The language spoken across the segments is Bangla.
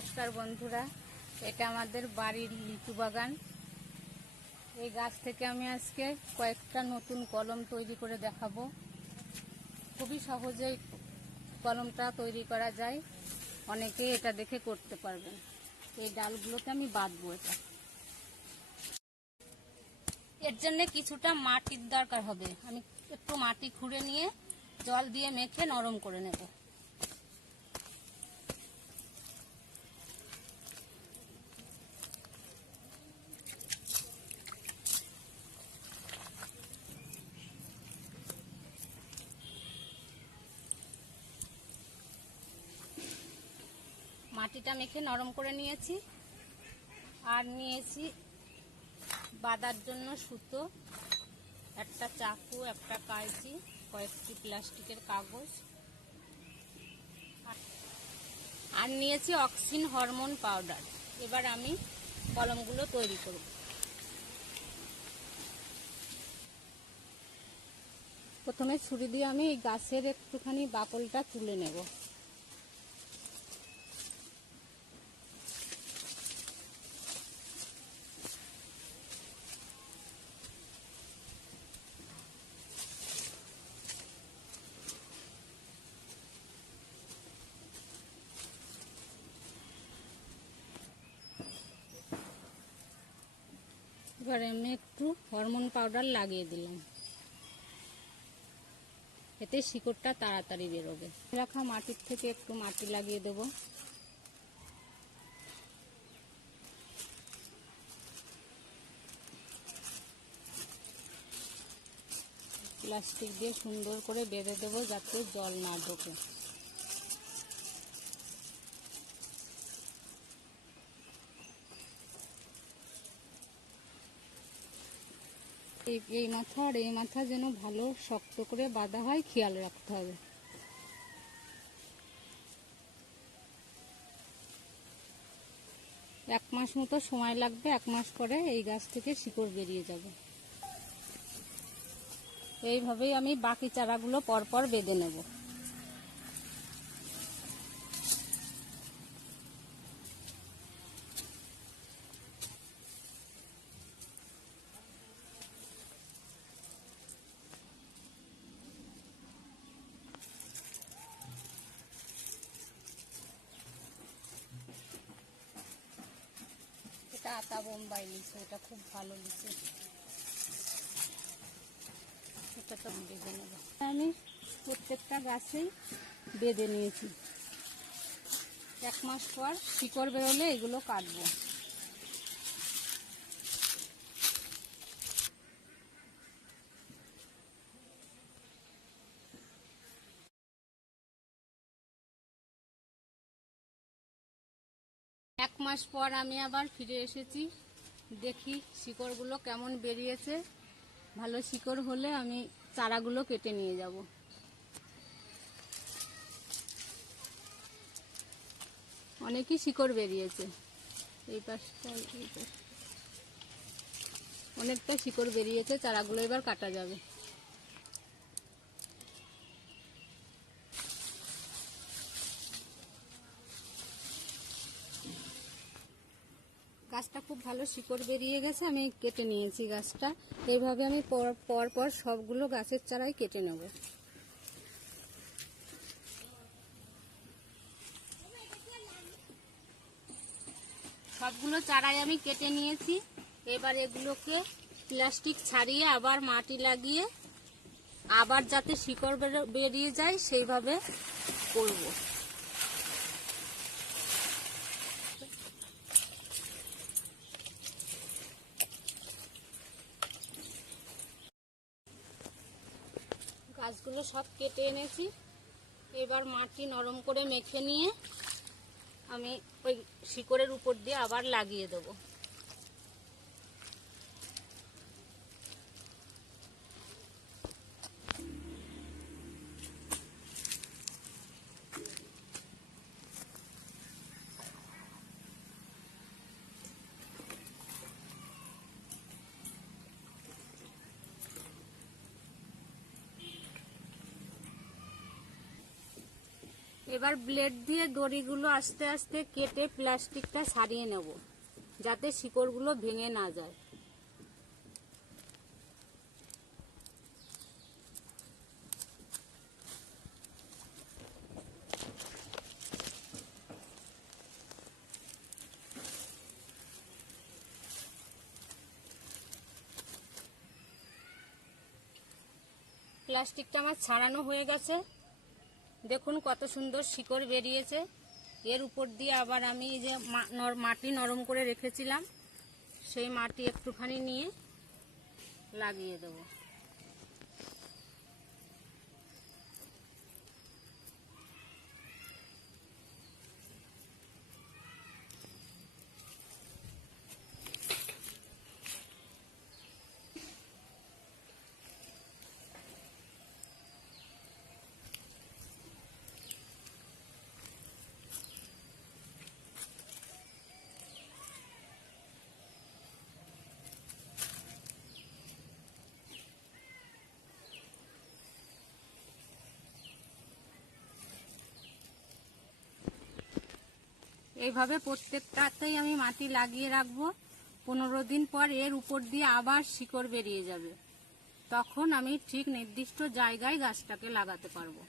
নমস্কার বন্ধুরা, এটা আমাদের বাড়ির লিচু বাগান। এই গাছ থেকে আমি আজকে কয়েকটা নতুন কলম তৈরি করে দেখাবো। খুবই সহজেই কলমটা তৈরি করা যায়, অনেকেই এটা দেখে করতে পারবেন। এই ডালগুলোকে আমি বাঁধবো। এর জন্য কিছুটা মাটির দরকার হবে। আমি একটু মাটি খুঁড়ে নিয়ে জল দিয়ে মেখে নরম করে নেব। মাটিটা মেখে নরম করে নিয়েছি, আর নিয়েছি বাঁধার জন্য সুতো, একটা চাকু, একটা কাঁচি, কয়েকটি প্লাস্টিকের কাগজ, আর নিয়েছি অক্সিন হরমোন পাউডার। এবার আমি কলমগুলো তৈরি করব। প্রথমে ছুরি দিয়ে আমি এই গাছের একটুখানি বাকলটা তুলে নেব। এবার আমি একটু হরমোন পাউডার লাগিয়ে দিলাম, এতে শিকড়টা তাড়াতাড়ি বেরোবে। রাখা মাটির থেকে একটু মাটি লাগিয়ে দেব। প্লাস্টিক দিয়ে সুন্দর করে বেঁধে দেবো যাতে জল না ঢোকে। এই মাথা আর এই মাথা যেন ভালো শক্ত করে বাঁধা হয়, খেয়াল রাখতে হবে। এক মাস মতো সময় লাগবে। এক মাস পরে এই গাছ থেকে শিকড় বেরিয়ে যাবে। এইভাবেই আমি বাকি চারাগুলো পরপর বেঁধে নেব। এটা আতা বোম্বাই লিচু, এটা খুব ভালো লিচু। এটা তো বেঁধে নেব। আমি প্রত্যেকটা গাছেই বেঁধে নিয়েছি। এক মাস পর শিকড় বেরোলে এগুলো কাটবো। এক মাস পর আমি আবার ফিরে এসেছি। দেখি শিকড়গুলো কেমন বেরিয়েছে। ভালো শিকড় হলে আমি চারাগুলো কেটে নিয়ে যাব। অনেকই শিকড় বেরিয়েছে। এই পাশটা অনেকটা শিকড় বেরিয়েছে, চারাগুলো এবার কাটা যাবে। গাছটা খুব ভালো শিকড় বেরিয়ে গেছে, আমি কেটে নিয়েছি গাছটা। এইভাবে আমি পর পর সবগুলো গাছের চারাই কেটে নেব। সবগুলো চারাই আমি কেটে নিয়েছি। এবার এগুলোকে প্লাস্টিক ছাড়িয়ে আবার মাটি লাগিয়ে আবার যাতে শিকড় বেরিয়ে যায় সেইভাবে করব। গাছগুলো সব কেটে এনেছি। এবার মাটি নরম করে মেখে নিয়ে আমি ওই শিকড়ের উপর দিয়ে আবার লাগিয়ে দেবো। এবার ব্লেড দিয়ে দড়িগুলো আস্তে আস্তে কেটে প্লাস্টিকটা ছাড়িয়ে নেব, যাতে শিকড়গুলো ভেঙে না যায়। প্লাস্টিকটা আমার ছাড়ানো হয়ে গেছে। দেখুন কত সুন্দর শিকড় বেরিয়েছে। এর উপর দিয়ে আবার আমি এই যে মাটি নরম করে রেখেছিলাম, সেই মাটি একটুখানি নিয়ে লাগিয়ে দেব। এইভাবে প্রত্যেকটাতেই আমি মাটি লাগিয়ে রাখবো। 15 দিন পর এর উপর দিয়ে আবার শিকড় বেরিয়ে যাবে, তখন আমি ঠিক নির্দিষ্ট জায়গায় গাছটাকে লাগাতে পারবো।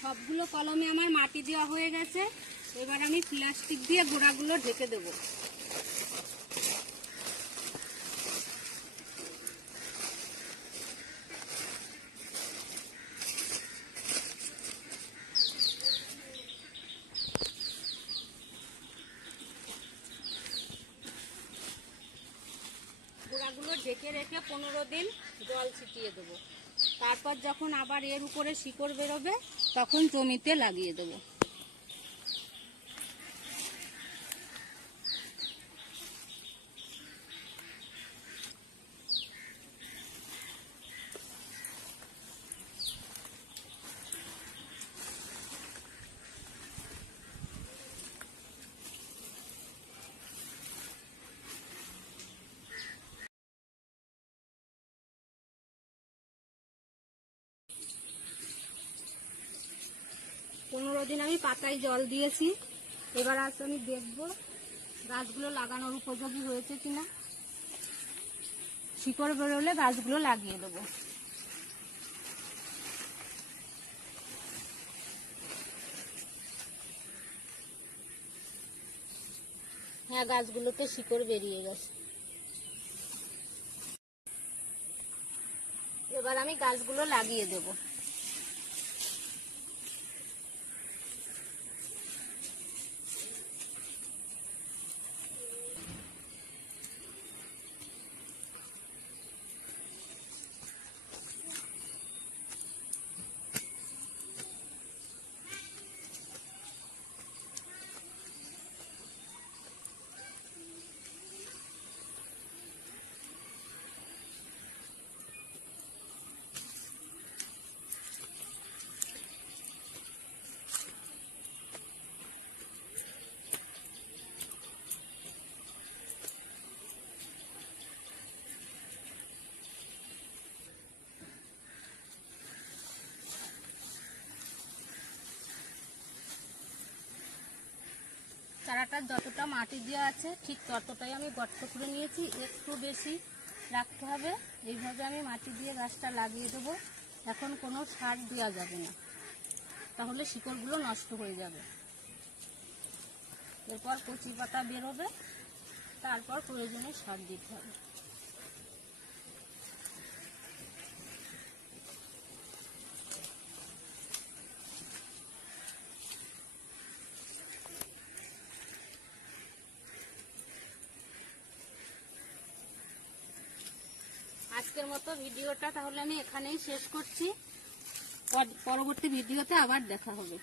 সবগুলো কলমে আমার মাটি দেওয়া হয়ে গেছে। এবার আমি প্লাস্টিক দিয়ে গোড়াগুলো ঢেকে দেব। গোড়াগুলো ঢেকে রেখে 15 দিন জল ছিটিয়ে দেবো। তারপর যখন আবার এর উপরে শিকড় বেরোবে, তখন জমিতে লাগিয়ে দেবো। পনেরো দিন আমি পাতায় জল দিয়েছি। এবার আজ আমি দেখবো গাছগুলো লাগানোর উপযোগী হয়েছে কিনা। শিকড় বেরোলে গাছগুলো লাগিয়ে দেবো। হ্যাঁ, গাছগুলোতে শিকড় বেরিয়ে গেছে। এবার আমি গাছগুলো লাগিয়ে দেবো। চারাটার যতটা মাটি দেওয়া আছে ঠিক ততটাই আমি গর্ত করে নিয়েছি, একটু বেশি রাখতে হবে। এইভাবে আমি মাটি দিয়ে গাছটা লাগিয়ে দেবো। এখন কোনো সার দেওয়া যাবে না, তাহলে শিকড়গুলো নষ্ট হয়ে যাবে। এরপর কচি পাতা বেরোবে, তারপর প্রয়োজনে সার দিতে হবে। আজকের মতো ভিডিওটা তাহলে আমি এখানেই শেষ করছি। পরবর্তী ভিডিওতে আবার দেখা হবে।